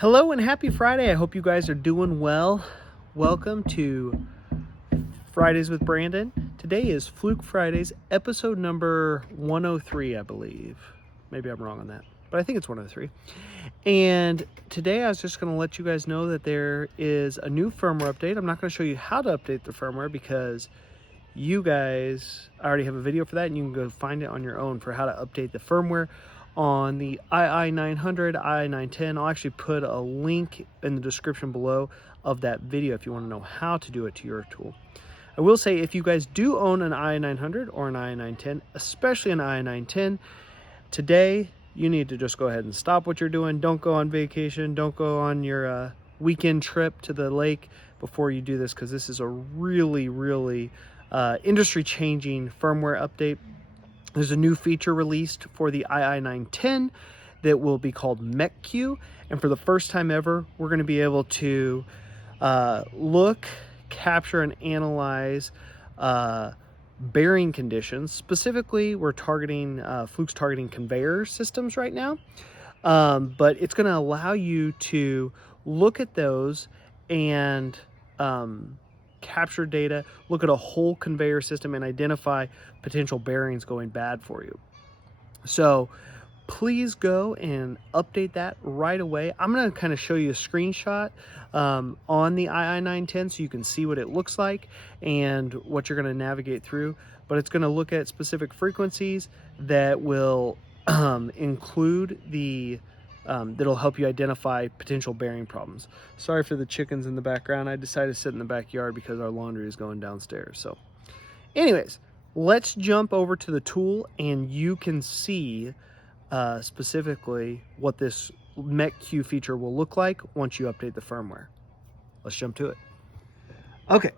Hello and happy Friday. I hope you guys are doing well. Welcome to Fridays with Brandon. Today is Fluke Fridays, episode number 103, I believe. Maybe I'm wrong on that, but I think it's 103. And today I was just going to let you guys know that there is a new firmware update. I'm not going to show you how to update the firmware because you guys already have a video for that, and you can go find it on your own for how to update the firmware on the ii900, ii910. I'll actually put a link in the description below of that video if you want to know how to do it to your tool. I will say, if you guys do own an ii900 or an ii910, especially an ii910, today you need to just go ahead and stop what you're doing. Don't go on vacation. Don't go on your weekend trip to the lake before you do this, because this is a really industry-changing firmware update. There's a new feature released for the ii910 that will be called MecQ, and for the first time ever, we're going to be able to look, capture, and analyze bearing conditions. Specifically, we're targeting Fluke's targeting conveyor systems right now, but it's going to allow you to look at those and capture data, look at a whole conveyor system, and identify potential bearings going bad for you. So please go and update that right away. I'm going to kind of show you a screenshot on the ii910 so you can see what it looks like and what you're going to navigate through. But it's going to look at specific frequencies that will include the that'll help you identify potential bearing problems. Sorry for the chickens in the background. I decided to sit in the backyard because our laundry is going downstairs. So anyways, let's jump over to the tool and you can see specifically what this MecQ feature will look like once you update the firmware. Let's jump to it. Okay,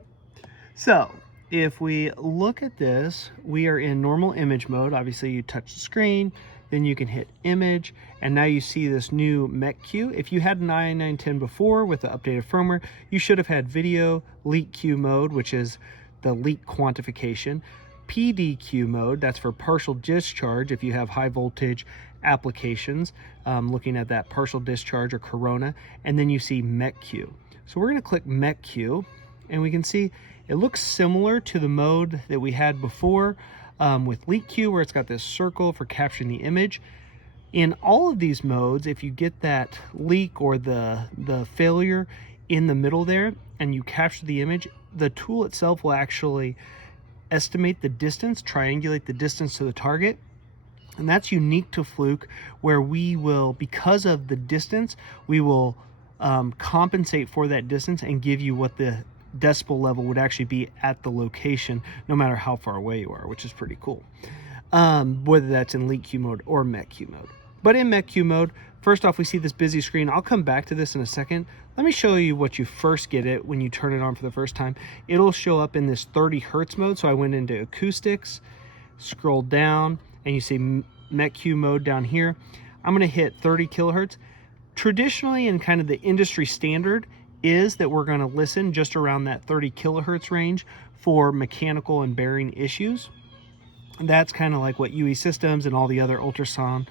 so if we look at this, we are in normal image mode. Obviously you touch the screen, then you can hit image, and now you see this new MecQ. If you had an ii910 before with the updated firmware, you should have had video leak Q mode, which is the leak quantification, PDQ mode, that's for partial discharge if you have high voltage applications, looking at that partial discharge or corona, and then you see MecQ. So we're going to click MecQ, and we can see it looks similar to the mode that we had before with leak Q, where it's got this circle for capturing the image. In all of these modes, if you get that leak or the failure in the middle there and you capture the image, the tool itself will actually estimate the distance, triangulate the distance to the target. And that's unique to Fluke, where we will, because of the distance, we will compensate for that distance and give you what the decibel level would actually be at the location, no matter how far away you are, which is pretty cool. Whether that's in leak Q mode or MecQ mode. But in MecQ mode, first off, we see this busy screen. I'll come back to this in a second. Let me show you what you first get it when you turn it on for the first time. It'll show up in this 30 Hertz mode. So I went into acoustics, scrolled down, and you see MecQ mode down here. I'm going to hit 30 kilohertz. Traditionally, in kind of the industry standard, is that we're going to listen just around that 30 kilohertz range for mechanical and bearing issues. And that's kind of like what UE Systems and all the other ultrasound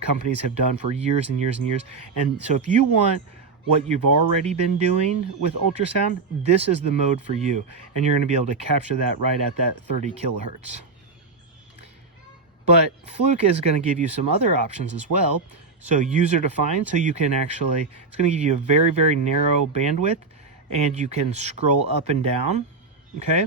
companies have done for years and years and years. And so if you want what you've already been doing with ultrasound, this is the mode for you. And you're going to be able to capture that right at that 30 kilohertz. But Fluke is going to give you some other options as well. So user defined, so you can actually, it's going to give you a very narrow bandwidth, and you can scroll up and down, okay,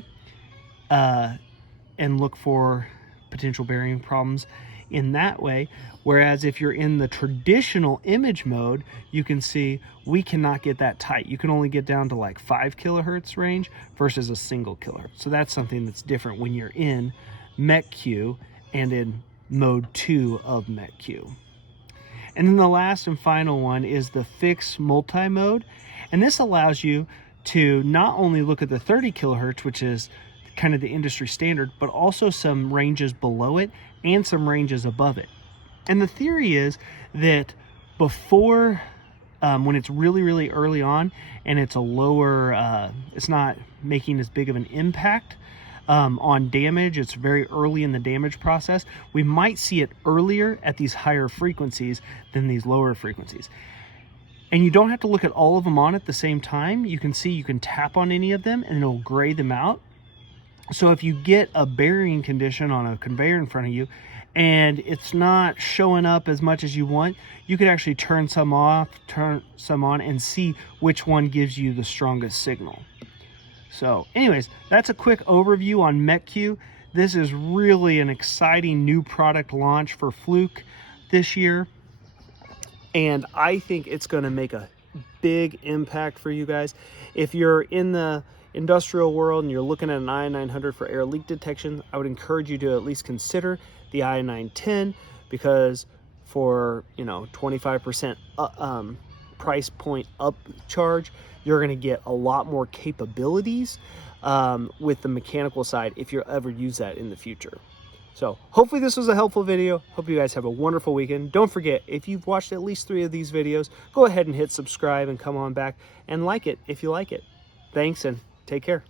and look for potential bearing problems in that way. Whereas if you're in the traditional image mode, you can see we cannot get that tight. You can only get down to like 5 kilohertz range versus a single kilohertz. So that's something that's different when you're in MecQ and in mode 2 of MecQ. And then the last and final one is the fixed multi-mode. And this allows you to not only look at the 30 kilohertz, which is kind of the industry standard, but also some ranges below it and some ranges above it. And the theory is that before, when it's really early on and it's a lower, it's not making as big of an impact on damage, it's very early in the damage process, we might see it earlier at these higher frequencies than these lower frequencies. And you don't have to look at all of them on at the same time. You can see you can tap on any of them and it'll gray them out. So if you get a bearing condition on a conveyor in front of you and it's not showing up as much as you want, you could actually turn some off, turn some on, and see which one gives you the strongest signal. So anyways, that's a quick overview on MecQ. This is really an exciting new product launch for Fluke this year. And I think it's going to make a big impact for you guys. If you're in the industrial world and you're looking at an ii900 for air leak detection, I would encourage you to at least consider the ii910, because for 25% price point up charge, you're going to get a lot more capabilities with the mechanical side if you ever use that in the future. So hopefully this was a helpful video. Hope you guys have a wonderful weekend. Don't forget, if you've watched at least 3 of these videos, go ahead and hit subscribe and come on back and like it if you like it. Thanks and take care.